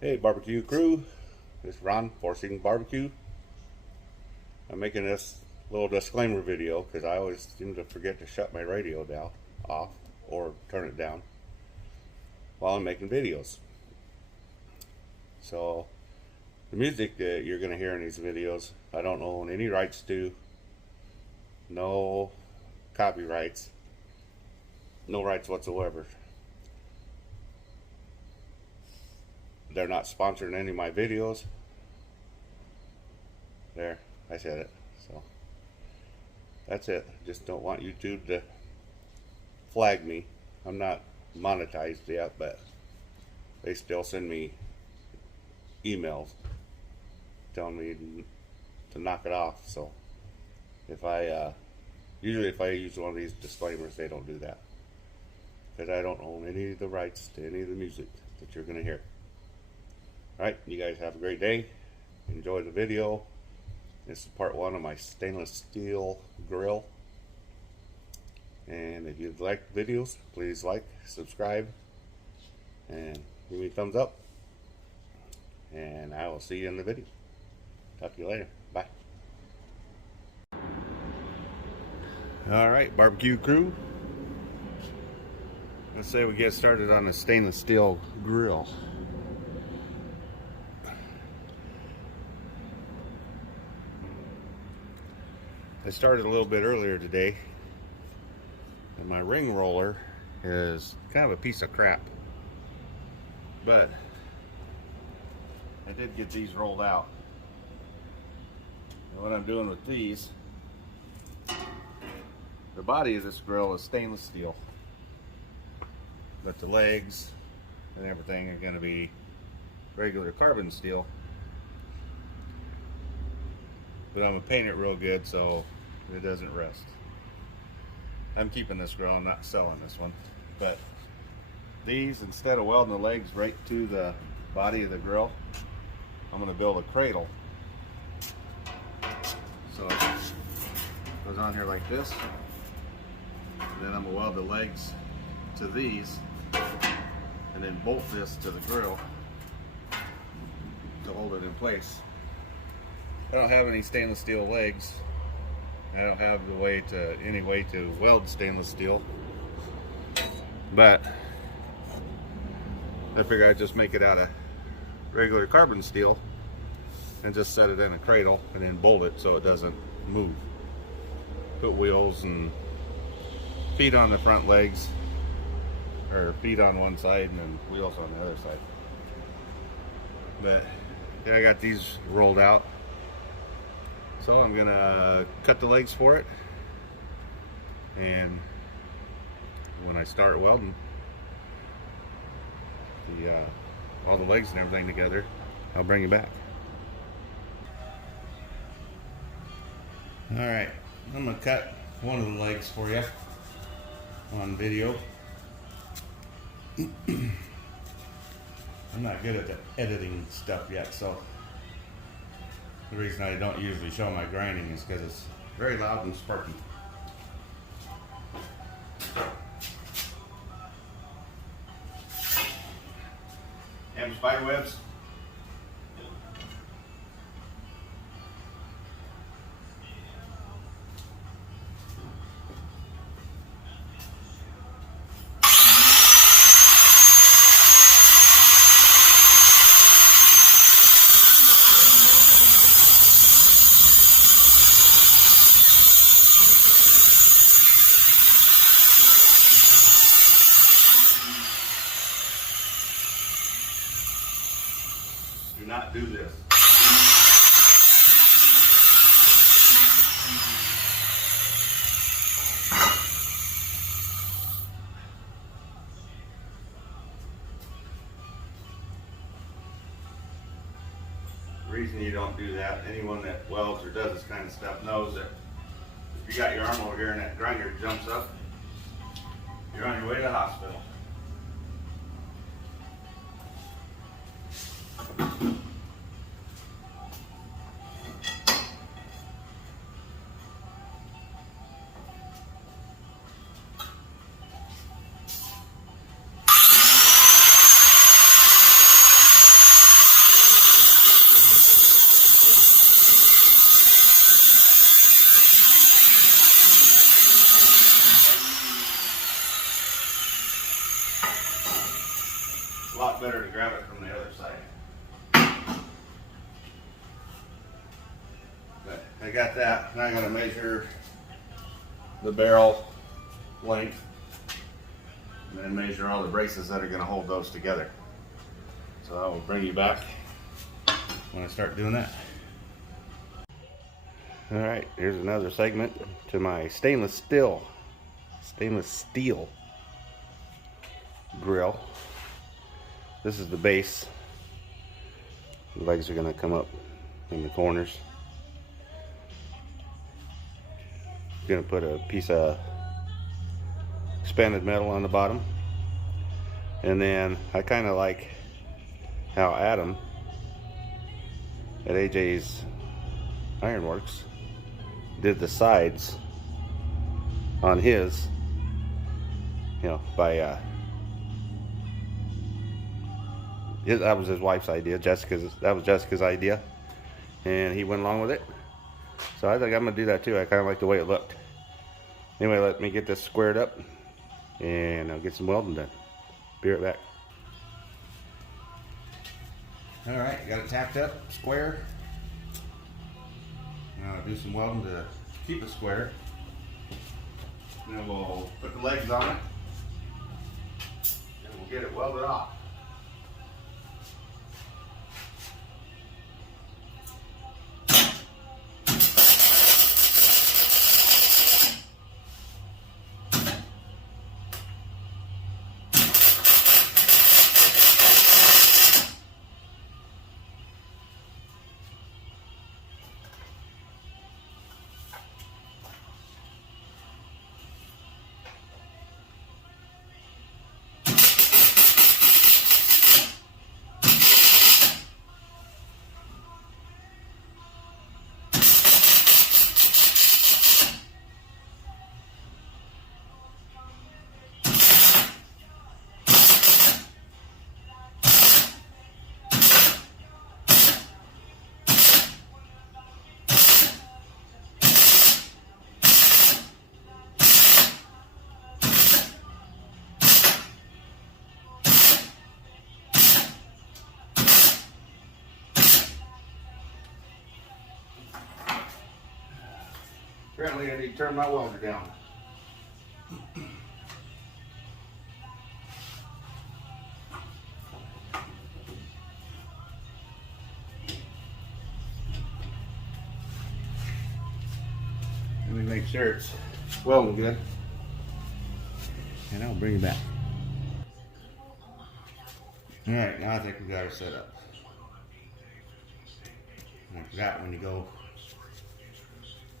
Hey barbecue crew, this is Ron, Four Seasons Barbecue. I'm making this little disclaimer video because I always seem to forget to shut my radio down, off, or turn it down while I'm making videos. So the music that you're going to hear in these videos, I don't own any rights to, no copyrights, no rights whatsoever. They're not sponsoring any of my videos. There, I said it. So that's it. Just don't want YouTube to flag me. I'm not monetized yet, but they still send me emails telling me to knock it off. So if I usually if I use one of these disclaimers, they don't do that because I don't own any of the rights to any of the music that you're going to hear. Alright, you guys have a great day. Enjoy the video. This is part one of my stainless steel grill. And if you like videos, please like, subscribe, and give me a thumbs up. And I will see you in the video. Talk to you later. Bye. Alright, barbecue crew. Let's say we get started on a stainless steel grill. I started a little bit earlier today, and my ring roller is kind of a piece of crap, but I did get these rolled out. And what I'm doing with these, the body of this grill is stainless steel, but the legs and everything are going to be regular carbon steel. But I'm going to paint it real good so it doesn't rust. I'm keeping this grill, I'm not selling this one. But these, instead of welding the legs right to the body of the grill, I'm going to build a cradle. So it goes on here like this. And then I'm going to weld the legs to these and then bolt this to the grill to hold it in place. I don't have any stainless steel legs. I don't have any way to weld stainless steel. But I figured I'd just make it out of regular carbon steel and just set it in a cradle and then bolt it so it doesn't move. Put wheels and feet on the front legs, or feet on one side and then wheels on the other side. But yeah, I got these rolled out. So I'm gonna cut the legs for it, and when I start welding all the legs and everything together, I'll bring you back. Alright, I'm gonna cut one of the legs for you on video. I'm not good at the editing stuff yet, so the reason I don't usually show my grinding is because it's very loud and sparky. Have spider webs? Do not do this. The reason you don't do that, anyone that welds or does this kind of stuff knows that if you got your arm over here and that grinder jumps up, you're on your way to the hospital. lot better to grab it from the other side. But I got that. Now I gotta measure the barrel length and then measure all the braces that are gonna hold those together. So I will bring you back when I start doing that. All right, here's another segment to my stainless steel grill. This is the base. The legs are gonna come up in the corners. Gonna put a piece of expanded metal on the bottom, and then I kind of like how Adam at AJ's Ironworks did the sides on his, you know, by that was his wife's idea. That was Jessica's idea, and he went along with it. So I think I'm gonna do that too. I kind of like the way it looked. Anyway, let me get this squared up and I'll get some welding done. Be right back. All right, got it tacked up, square. Now I'll do some welding to keep it square. Then we'll put the legs on it and we'll get it welded off. Apparently I need to turn my welder down. Let me make sure it's welding good, and I'll bring you back. All right, now I think we got her set up. I forgot when you go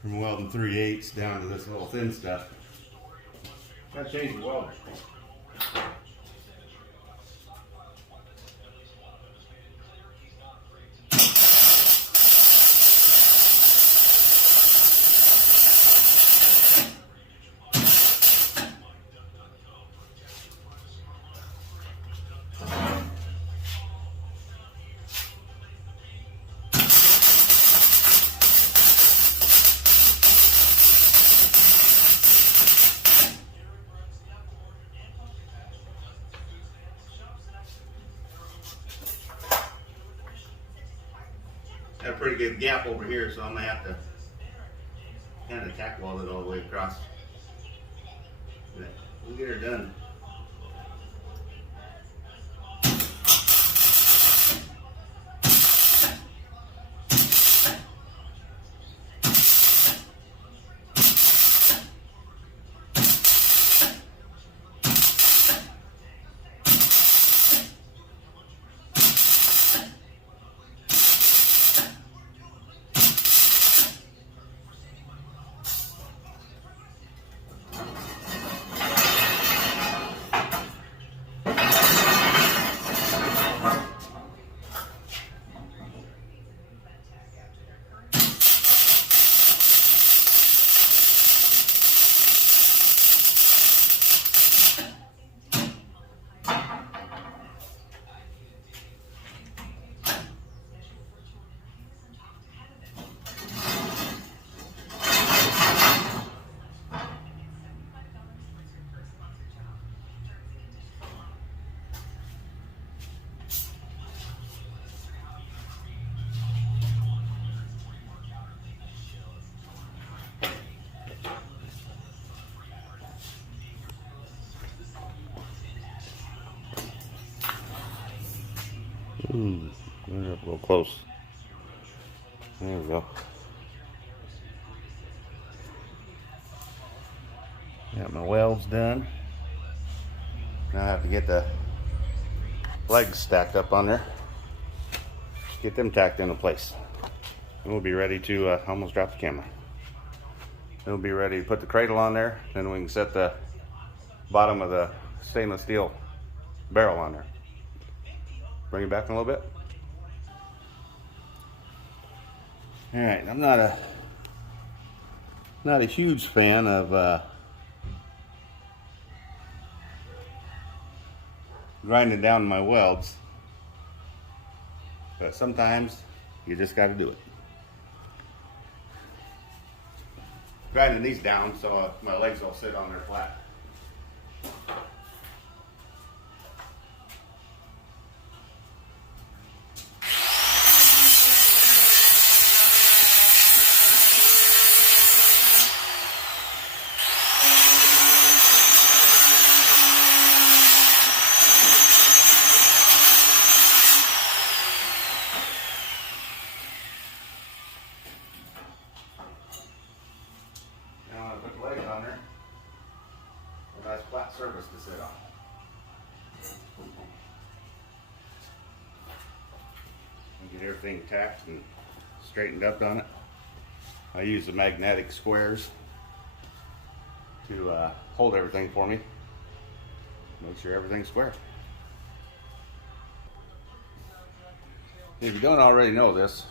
from welding 3/8 down to this little thin stuff, gotta change the welder. Got a pretty good gap over here, so I'm gonna have to kind of tack weld it all the way across. But we'll get her done. Ooh, we're up a little close. There we go. Got my welds done. Now I have to get the legs stacked up on there. Get them tacked into place. And we'll be ready to, almost drop the camera. Then we'll be ready to put the cradle on there. Then we can set the bottom of the stainless steel barrel on there. Bring it back in a little bit. All right, I'm not a huge fan of grinding down my welds, but sometimes you just got to do it. Grinding these down so my legs will sit on there flat. Put the legs on there. A nice flat surface to sit on. And get everything tacked and straightened up on it. I use the magnetic squares to hold everything for me. Make sure everything's square. If you don't already know this,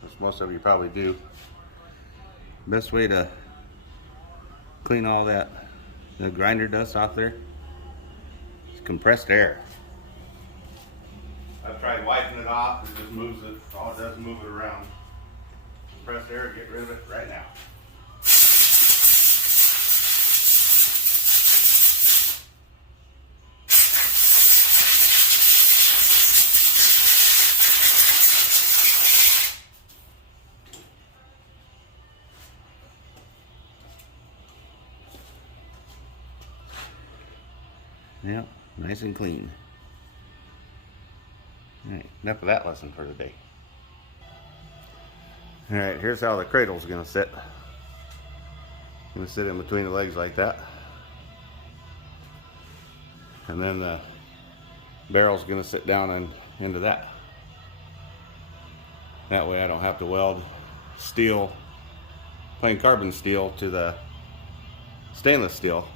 which most of you probably do, best way to clean all that the grinder dust off there is compressed air. I've tried wiping it off, it just moves it, all it does is move it around. Compressed air, get rid of it right now. Yep, nice and clean. Alright, enough of that lesson for today. Alright, here's how the cradle's gonna sit. Gonna sit in between the legs like that. And then the barrel's gonna sit down and into that. That way I don't have to weld steel, plain carbon steel to the stainless steel.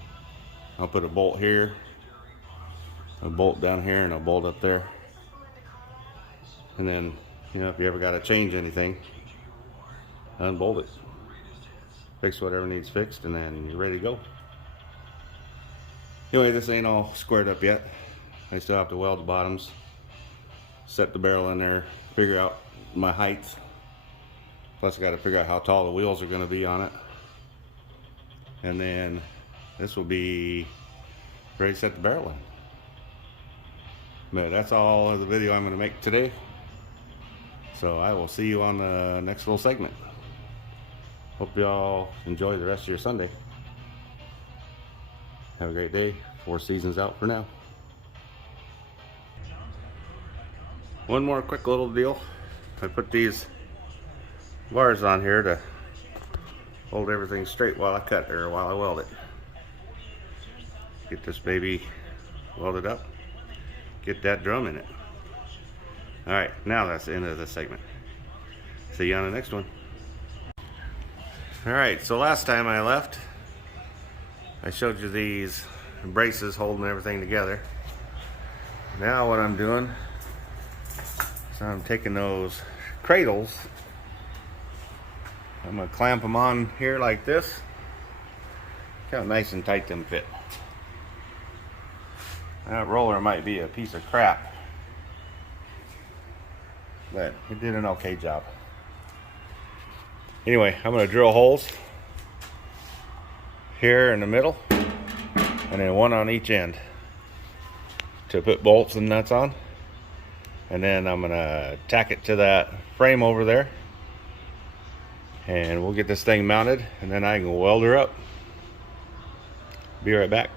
I'll put a bolt here, a bolt down here, and a bolt up there. And then, you know, if you ever got to change anything, unbolt it, fix whatever needs fixed, and then you're ready to go. Anyway, this ain't all squared up yet. I still have to weld the bottoms, set the barrel in there, figure out my height. Plus I got to figure out how tall the wheels are going to be on it. And then this will be ready to set the barrel in. But that's all of the video I'm going to make today. So I will see you on the next little segment. Hope y'all enjoy the rest of your Sunday. Have a great day. 4 Seasons out for now. One more quick little deal. I put these bars on here to hold everything straight while I cut or while I weld it. Get this baby welded up. Get that drum in it. Alright, now that's the end of the segment. See you on the next one. Alright, so last time I left, I showed you these braces holding everything together. Now what I'm doing is I'm taking those cradles, I'm going to clamp them on here like this. Kind of nice and tight them fit. That roller might be a piece of crap, but it did an okay job. Anyway, I'm going to drill holes here in the middle and then one on each end to put bolts and nuts on. And then I'm going to tack it to that frame over there, and we'll get this thing mounted, and then I can weld her up. Be right back.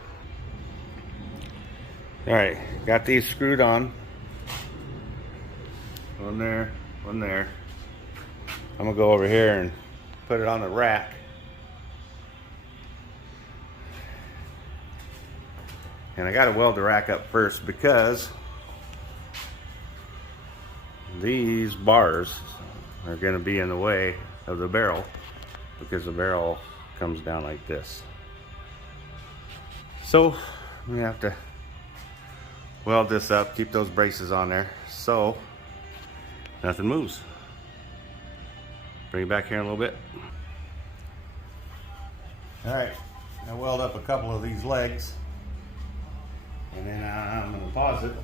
Alright, got these screwed on. one there, one there. I'm gonna go over here and put it on the rack. And I gotta weld the rack up first because these bars are gonna be in the way of the barrel, because the barrel comes down like this. So we have to weld this up, keep those braces on there so nothing moves. Bring it back here in a little bit. All right, I weld up a couple of these legs, and then I'm gonna pause it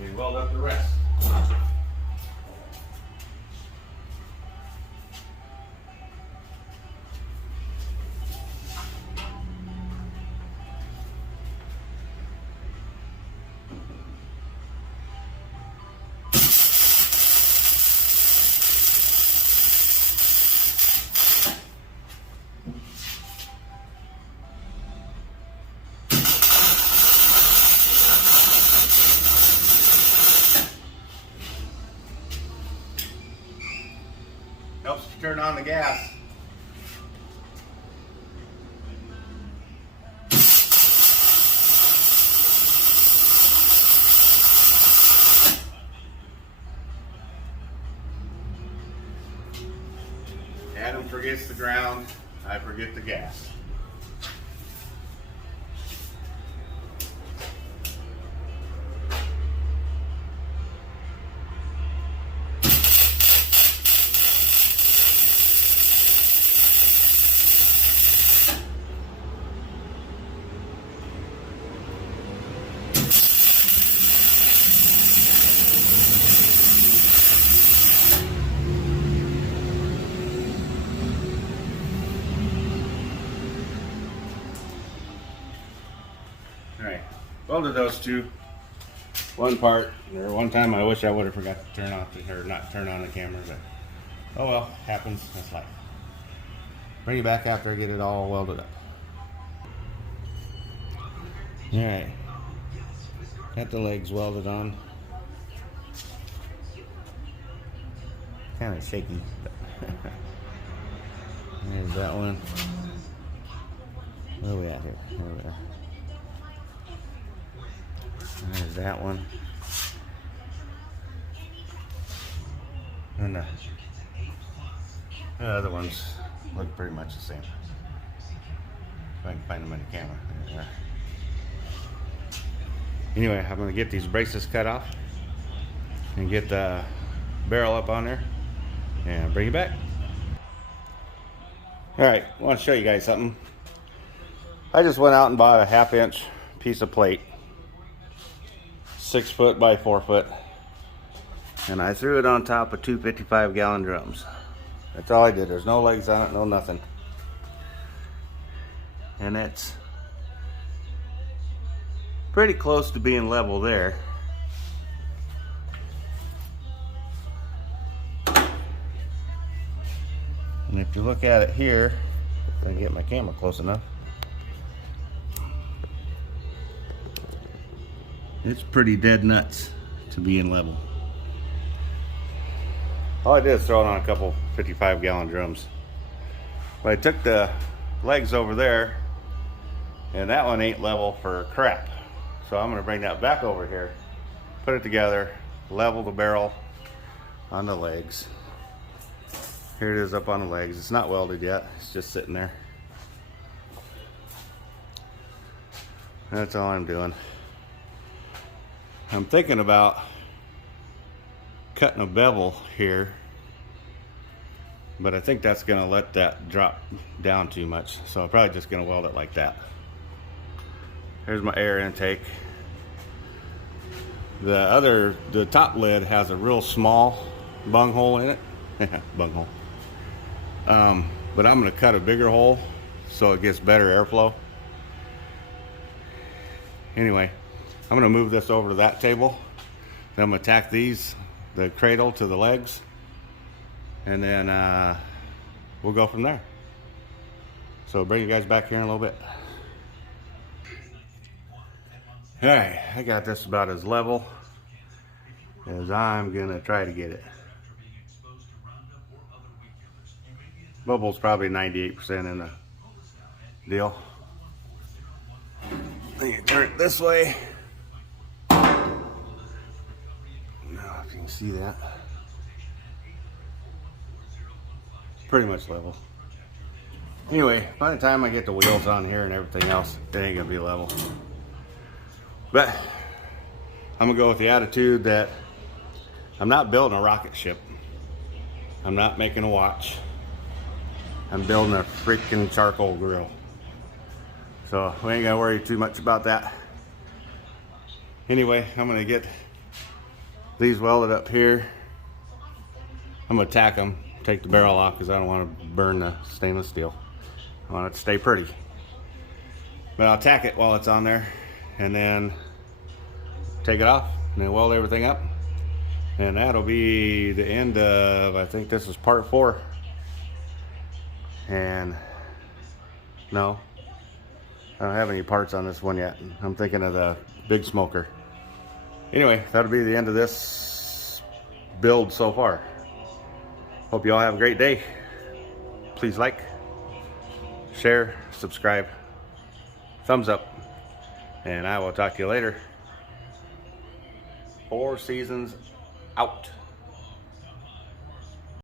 and weld up the rest. Helps to turn on the gas. Adam forgets the ground, I forget the gas. Alright, welded those two. One part, or one time I wish I would have forgot to turn off the, or not turn on the camera, but oh well, happens, that's life. Bring it back after I get it all welded up. Alright, got the legs welded on. Kind of shaky, but there's that one. Where are we at here? There we are. There's that one. And the other ones look pretty much the same. If I can find them in the camera. There they are. Anyway, I'm going to get these braces cut off and get the barrel up on there and bring it back. Alright, I want to show you guys something. I just went out and bought a 1/2 inch piece of plate, 6 foot by 4 foot, and I threw it on top of 2 55-gallon drums. That's all I did. There's no legs on it, no nothing. And it's pretty close to being level there. And if you look at it here, if I can get my camera close enough, it's pretty dead nuts to being level. All I did is throw it on a couple 55-gallon drums. But I took the legs over there, and that one ain't level for crap. So I'm gonna bring that back over here, put it together, level the barrel on the legs. Here it is up on the legs. It's not welded yet, it's just sitting there. That's all I'm doing. I'm thinking about cutting a bevel here, but I think that's gonna let that drop down too much. So I'm probably just gonna weld it like that. Here's my air intake. The top lid has a real small bung hole in it. Bung hole. But I'm gonna cut a bigger hole so it gets better airflow. Anyway, I'm gonna move this over to that table. Then I'm gonna tack these, the cradle to the legs, and then we'll go from there. So bring you guys back here in a little bit. All right, I got this about as level as I'm gonna try to get it. Bubble's probably 98% in the deal. Then you turn it this way. Now if you can see that. Pretty much level. Anyway, by the time I get the wheels on here and everything else, it ain't gonna be level. But I'm gonna go with the attitude that I'm not building a rocket ship. I'm not making a watch. I'm building a freaking charcoal grill. So we ain't gotta worry too much about that. Anyway, I'm gonna get these welded up here. I'm gonna tack them, take the barrel off because I don't want to burn the stainless steel. I want it to stay pretty. But I'll tack it while it's on there and then take it off and then weld everything up. And that'll be the end of, I think this is part 4. And no, I don't have any parts on this one yet. I'm thinking of the big smoker. Anyway, that'll be the end of this build so far. Hope you all have a great day. Please like, share, subscribe, thumbs up, and I will talk to you later. 4 Seasons out.